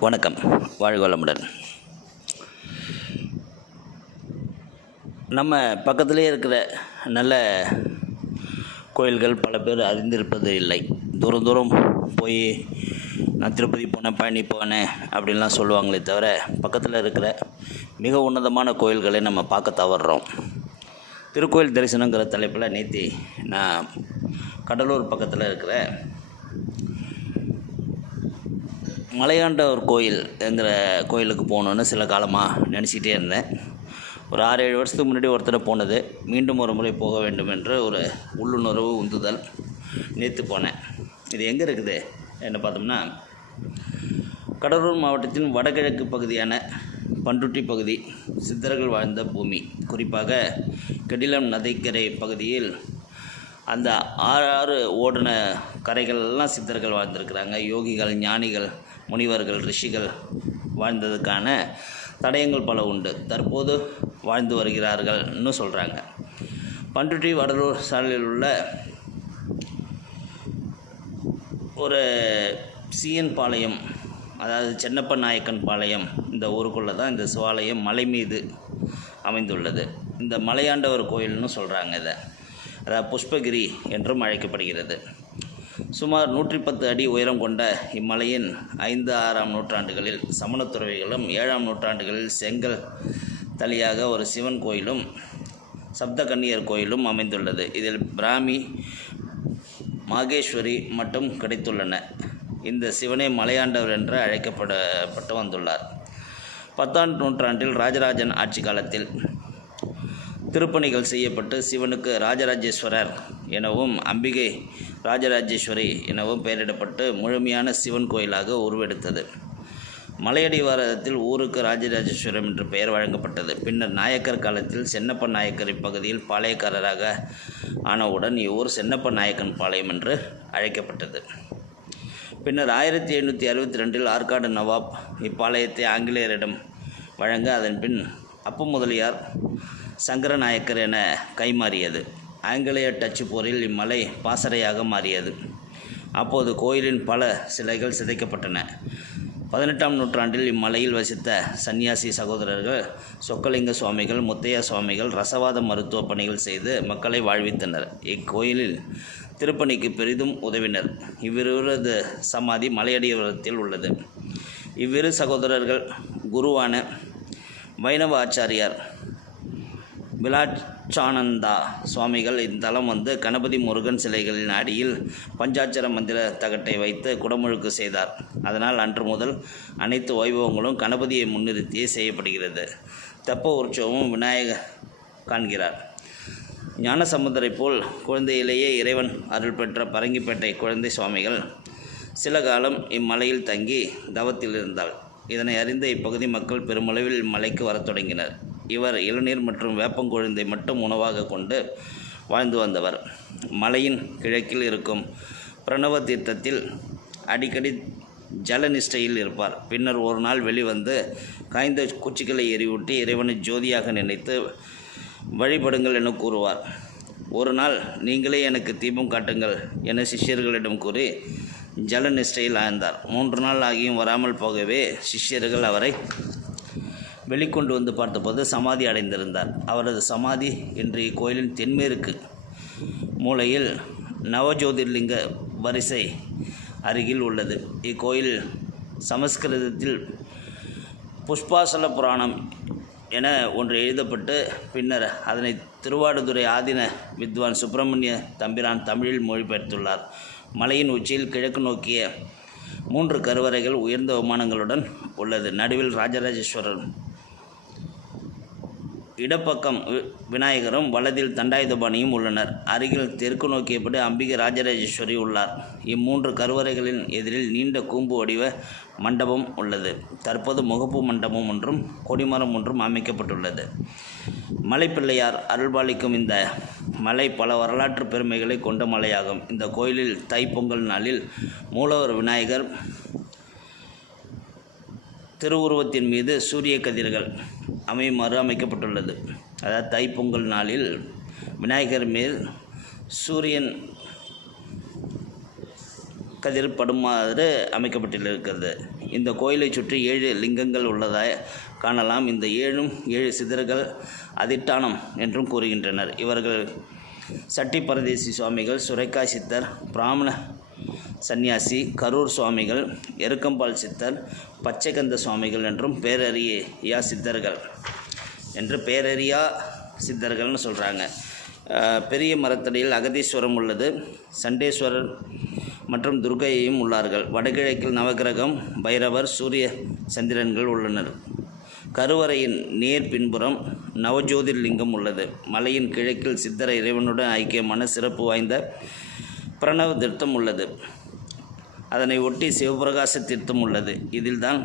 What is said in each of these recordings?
வணக்கம். வாழ்வளமுடன் நம்ம பக்கத்திலே இருக்கிற நல்ல கோயில்கள் பல பேர் அறிந்திருப்பது இல்லை. தூரம் தூரம் போய் நான் திருப்பதி போனேன் பழனி போனேன் அப்படின்லாம் சொல்லுவாங்களே தவிர பக்கத்தில் இருக்கிற மிக உன்னதமான கோயில்களை நம்ம பார்க்க தவறுறோம் திருக்கோயில் தரிசனங்கிற தலைப்பில் நேற்று நான் கடலூர் பக்கத்தில் இருக்கிற மலையாண்டவர் கோயில் என்கிற கோயிலுக்கு போகணுன்னு சில காலமாக நினச்சிக்கிட்டே இருந்தேன். ஒரு ஆறு ஏழு வருஷத்துக்கு முன்னாடி ஒருத்தர் போனது. மீண்டும் ஒரு முறை போக வேண்டும் என்று ஒரு உள்ளுணர்வு உந்துதல் நேற்று போனேன். இது எங்கே இருக்குது என்ன பார்த்தோம்னா கடலூர் மாவட்டத்தின் வடகிழக்கு பகுதியான பண்ருட்டி பகுதி சித்தர்கள் வாழ்ந்த பூமி. குறிப்பாக கெடிலம் நதிக்கரை பகுதியில் அந்த ஆறு ஆறு ஓடின கரைகள்லாம் சித்தர்கள் வாழ்ந்திருக்கிறாங்க. யோகிகள் ஞானிகள் முனிவர்கள் ரிஷிகள் வாழ்ந்ததுக்கான தடயங்கள் பல உண்டு. தற்போது வாழ்ந்து வருகிறார்கள்னு சொல்கிறாங்க பண்ருட்டி வடலூர் சாலையில் உள்ள ஒரு சிஎன் பாளையம் அதாவது சென்னப்ப நாயக்கன் பாளையம் இந்த ஊருக்குள்ளே தான் இந்த சிவாலயம் மலை மீது அமைந்துள்ளது. இந்த மலையாண்டவர் கோயில்னு சொல்கிறாங்க இதை. அதாவது புஷ்பகிரி என்றும் அழைக்கப்படுகிறது. சுமார் நூற்றி பத்து அடி உயரம் கொண்ட இம்மலையின் ஐந்து ஆறாம் நூற்றாண்டுகளில் சமணத்துறவிகளும் ஏழாம் நூற்றாண்டுகளில் செங்கல் தலியாக ஒரு சிவன் கோயிலும் சப்த கன்னியர் கோயிலும் அமைந்துள்ளது. இதில் பிராமி மாகேஸ்வரி மட்டும் கிடைத்துள்ளன. இந்த சிவனே மலையாண்டவர் என்று அழைக்கப்படப்பட்டு வந்துள்ளார். பத்தாம் நூற்றாண்டில் ராஜராஜன் ஆட்சி காலத்தில் திருப்பணிகள் செய்யப்பட்டு சிவனுக்கு ராஜராஜேஸ்வரர் எனவும் அம்பிகை ராஜராஜேஸ்வரி எனவும் பெயரிடப்பட்டு முழுமையான சிவன் கோயிலாக உருவெடுத்தது. மலையடிவாரத்தில் ஊருக்கு ராஜராஜேஸ்வரம் என்று பெயர் வழங்கப்பட்டது. பின்னர் நாயக்கர் காலத்தில் சென்னப்ப நாயக்கர் இப்பகுதியில் பாளையக்காரராக ஆனவுடன் இவ்வூர் சென்னப்ப நாயக்கன் பாளையம் என்று அழைக்கப்பட்டது. பின்னர் ஆயிரத்தி எழுநூற்றி அறுபத்தி ரெண்டில் ஆற்காடு நவாப் இப்பாளையத்தை ஆங்கிலேயரிடம் வழங்க அதன் பின் அப்பு முதலியார் சங்கரநாயக்கர் என கைமாறியது. ஆங்கிலேய டச்சு போரில் இம்மலை பாசறையாக மாறியது. அப்போது கோயிலின் பல சிலைகள் சிதைக்கப்பட்டன. பதினெட்டாம் நூற்றாண்டில் இம்மலையில் வசித்த சன்னியாசி சகோதரர்கள் சொக்கலிங்க சுவாமிகள் முத்தையா சுவாமிகள் ரசவாத மருத்துவ பணிகள் செய்து மக்களை வாழ்வித்தனர். இக்கோயிலில் திருப்பணிக்கு பெரிதும் உதவினர். இவ்விருவரது சமாதி மலையடிவரத்தில் உள்ளது. இவ்விரு சகோதரர்கள் குருவான வைணவ ஆச்சாரியார் விலாச்சானந்தா சுவாமிகள் இத்தலம் வந்து கணபதி முருகன் சிலைகளின் அடியில் பஞ்சாட்சர மந்திர தகட்டை வைத்து குடமுழுக்கு செய்தார். அதனால் அன்று முதல் அனைத்து வைபவங்களும் கணபதியை முன்னிறுத்தியே செய்யப்படுகிறது. தெப்ப உற்சவமும் விநாயகர் காண்கிறார். ஞானசமுதரை போல் குழந்தையிலேயே இறைவன் அருள் பெற்ற பரங்கிப்பேட்டை குழந்தை சுவாமிகள் சில காலம் இம்மலையில் தங்கி தவத்தில் இருந்தாள். இதனை அறிந்த இப்பகுதி மக்கள் பெருமளவில் இம்மலைக்கு வரத் தொடங்கினர். இவர் இளநீர் மற்றும் வேப்பங்கொழுந்தை மட்டும் உணவாக கொண்டு வாழ்ந்து வந்தவர். மலையின் கிழக்கில் இருக்கும் பிரணவ தீர்த்தத்தில் அடிக்கடி ஜலநிஷ்டையில் இருப்பார். பின்னர் ஒரு நாள் வெளிவந்து காய்ந்த குச்சிகளை எரிவூட்டி இறைவனை ஜோதியாக நினைத்து வழிபடுங்கள் என கூறுவார். ஒரு நாள் நீங்களே எனக்கு தீபம் காட்டுங்கள் என சிஷ்யர்களிடம் கூறி ஜல நிஷ்டையில் ஆழ்ந்தார். மூன்று நாள் ஆகியும் வராமல் போகவே சிஷ்யர்கள் அவரை வெளிக்கொண்டு வந்து பார்த்தபோது சமாதி அடைந்திருந்தார். அவரது சமாதி இன்று இக்கோயிலின் தென்மேற்கு மூலையில் நவஜோதிர்லிங்க வரிசை அருகில் உள்ளது. இக்கோயில் சமஸ்கிருதத்தில் புஷ்பாசல புராணம் என ஒன்று எழுதப்பட்டு பின்னர் அதனை திருவாடுதுறை ஆதீன வித்வான் சுப்பிரமணிய தம்பிரான் தமிழில் மொழிபெயர்த்துள்ளார். மலையின் உச்சியில் கிழக்கு நோக்கிய மூன்று கருவறைகள் உயர்ந்த விமானங்களுடன் உள்ளது. நடுவில் ராஜராஜேஸ்வரர் இடப்பக்கம் வி- விநாயகரும் வலதில் தண்டாயுதபாணியும் உள்ளனர். அருகில் தெற்கு நோக்கியபடி அம்பிகை ராஜராஜேஸ்வரி உள்ளார். இம்மூன்று கருவறைகளின் எதிரில் நீண்ட கூம்பு வடிவ மண்டபம் உள்ளது. தற்போது முகப்பு மண்டபம் ஒன்றும் கொடிமரம் ஒன்றும் அமைக்கப்பட்டுள்ளது. மலைப்பிள்ளையார் அருள்பாலிக்கும் இந்த மலை பல வரலாற்று பெருமைகளை கொண்ட மலையாகும். இந்த கோயிலில் தைப்பொங்கல் நாளில் மூலவர் விநாயகர் திருவுருவத்தின் மீது சூரிய கதிர்கள் அமையுமாறு அமைக்கப்பட்டுள்ளது அதாவது தைப்பொங்கல் நாளில் விநாயகர் மேல் சூரியன் கதிர் படுமாறு அமைக்கப்பட்டிருக்கிறது. இந்த கோயிலை சுற்றி ஏழு லிங்கங்கள் உள்ளதாக காணலாம். இந்த ஏழும் ஏழு சிதறுகள் அதிட்டானம் என்றும் கூறுகின்றனர். இவர்கள் சட்டி பரதேசி சுவாமிகள் சுரைக்காய் சித்தர் பிராமண சன்னியாசி கரூர் சுவாமிகள் எருக்கம்பால் சித்தர் பச்சைகந்த சுவாமிகள் என்றும் பேரறியா சித்தர்கள் என்று பேரறியா சித்தர்கள்னு சொல்கிறாங்க பெரிய மரத்தடியில் அகதீஸ்வரம் உள்ளது. சண்டேஸ்வரர் மற்றும் துர்கையையும் உள்ளார்கள். வடகிழக்கில் நவகிரகம் பைரவர் சூரிய சந்திரன்கள் உள்ளனர். கருவறையின் நேர் பின்புறம் நவஜோதிர்லிங்கம் உள்ளது. மலையின் கிழக்கில் சித்தர இறைவனுடன் ஐக்கியமான சிறப்பு வாய்ந்த பிரணவ தீர்த்தம் உள்ளது. அதனை ஒட்டி சிவபிரகாச தீர்த்தம் உள்ளது. இதில்தான்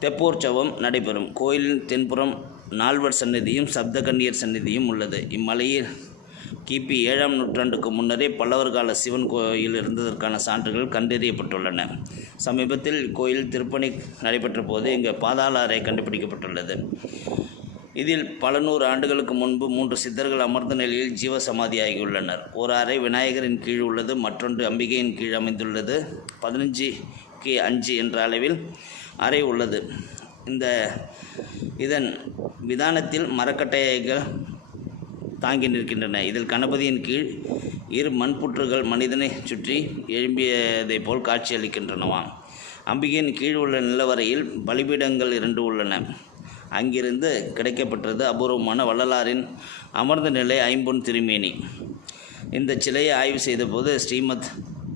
தெப்போற்சவம் நடைபெறும். கோயிலின் தென்புறம் நால்வர் சன்னதியும் சப்தகன்னியர் சன்னதியும் உள்ளது. இம்மலையில் கிபி ஏழாம் நூற்றாண்டுக்கு முன்னரே பல்லவர் கால சிவன் கோயில் இருந்ததற்கான சான்றுகள் கண்டறியப்பட்டுள்ளன. சமீபத்தில் கோயில் திருப்பணி நடைபெற்ற போது இங்கு பாதாள அறை கண்டுபிடிக்கப்பட்டுள்ளது. இதில் பல நூறு ஆண்டுகளுக்கு முன்பு மூன்று சித்தர்கள் அமர்ந்த நிலையில் ஜீவ சமாதியாகியுள்ளனர் ஒரு அறை விநாயகரின் கீழ் உள்ளது மற்றொன்று அம்பிகையின் கீழ் அமைந்துள்ளது. பதினஞ்சுக்கு அஞ்சு என்ற அளவில் அறை உள்ளது. இந்த இதன் விதானத்தில் மரக்கட்டைகள் தாங்கி நிற்கின்றன. இதில் கணபதியின் கீழ் இரு மண்புற்றுகள் மனிதனை சுற்றி எழும்பியதைப் போல் காட்சியளிக்கின்றனவாம். அம்பிகையின் கீழ் உள்ள நிலவரையில் பலிபீடங்கள் இரண்டு உள்ளன. அங்கிருந்து கிடைக்கப்பட்டது அபூர்வமான வள்ளலாரின் அமர்ந்த நிலை ஐம்பொன் திருமேனி. இந்த சிலையை ஆய்வு செய்தபோது ஸ்ரீமத்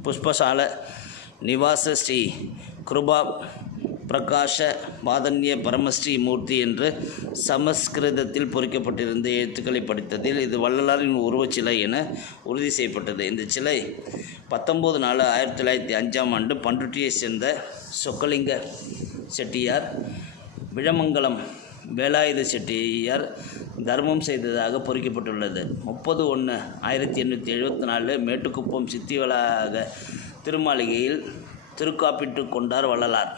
புஷ்பசால நிவாச ஸ்ரீ கிருபா பிரகாஷ பாதன்ய பரமஸ்ரீ மூர்த்தி என்று சமஸ்கிருதத்தில் பொறிக்கப்பட்டிருந்த எழுத்துக்களை படித்ததில் இது வள்ளலாரின் உருவச் சிலை என உறுதி செய்யப்பட்டது. இந்த சிலை பத்தொம்போது நாலு ஆயிரத்தி தொள்ளாயிரத்தி அஞ்சாம் ஆண்டு பண்ருட்டியைச் சேர்ந்த சொக்கலிங்க செட்டியார் விழமங்கலம் வேலாயுத செட்டியார் தர்மம் செய்ததாக பொறிக்கப்பட்டுள்ளது. முப்பது ஒன்று ஆயிரத்தி எண்ணூற்றி எழுபத்தி நாலு மேட்டுக்குப்பம் சித்திவளாக திருமாளிகையில் திருக்காப்பிட்டு கொண்டார் வள்ளலார்.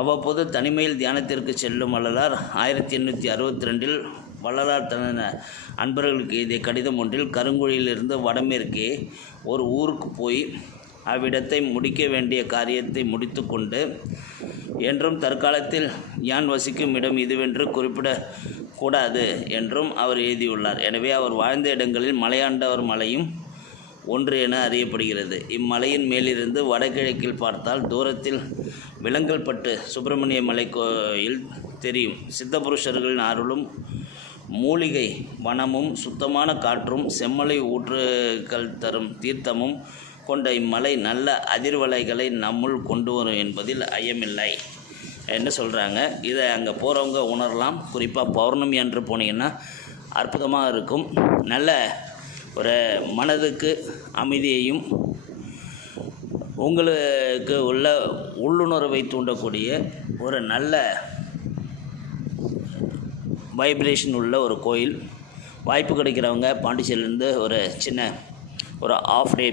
அவ்வப்போது தனிமையில் தியானத்திற்கு செல்லும் வள்ளலார் ஆயிரத்தி எண்ணூற்றி அறுபத்தி ரெண்டில் வள்ளலார் தன அன்பர்களுக்கு இதே கடிதம் ஒன்றில் கருங்குழியிலிருந்து வடமேற்கே ஒரு ஊருக்கு போய் அவ்விடத்தை முடிக்க வேண்டிய காரியத்தை முடித்து கொண்டு என்றும் தற்காலத்தில் யான் வசிக்கும் இடம் இதுவென்று குறிப்பிடக்கூடாது என்றும் அவர் எழுதியுள்ளார். எனவே அவர் வாழ்ந்த இடங்களில் மலையாண்டவர் மலையும் ஒன்று என அறியப்படுகிறது. இம்மலையின் மேலிருந்து வடகிழக்கில் பார்த்தால் தூரத்தில் விலங்கல்பட்டு சுப்பிரமணிய மலை கோயில் தெரியும். சித்தபுருஷர்களின் அருளும் மூலிகை வனமும் சுத்தமான காற்றும் செம்மலை ஊற்றுகள் தரும் தீர்த்தமும் கொண்ட இம்மலை நல்ல அதிர்வலைகளை நம்முள் கொண்டு வரும் என்பதில் ஐயமில்லை என்ன சொல்கிறாங்க இதை அங்கே போகிறவங்க உணரலாம். குறிப்பாக பௌர்ணமி அன்று போனீங்கன்னா அற்புதமாக இருக்கும். நல்ல ஒரு மனதுக்கு அமைதியையும் உங்களுக்கு உள்ள உள்ளுணர்வை தூண்டக்கூடிய ஒரு நல்ல வைப்ரேஷன் உள்ள ஒரு கோயில். வாய்ப்பு கிடைக்கிறவங்க பாண்டிச்சேரியிலேருந்து ஒரு சின்ன ஒரு ஆஃப் டே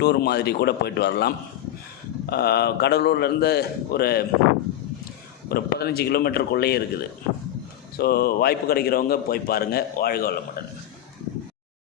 டூர் மாதிரி கூட போயிட்டு வரலாம். கடலூர்லேருந்து ஒரு ஒரு பதினஞ்சு கிலோமீட்டருக்குள்ளேயே இருக்குது. ஸோ வாய்ப்பு கிடைக்கிறவங்க போய் பாருங்கள் வாழ்க வளமுடன்.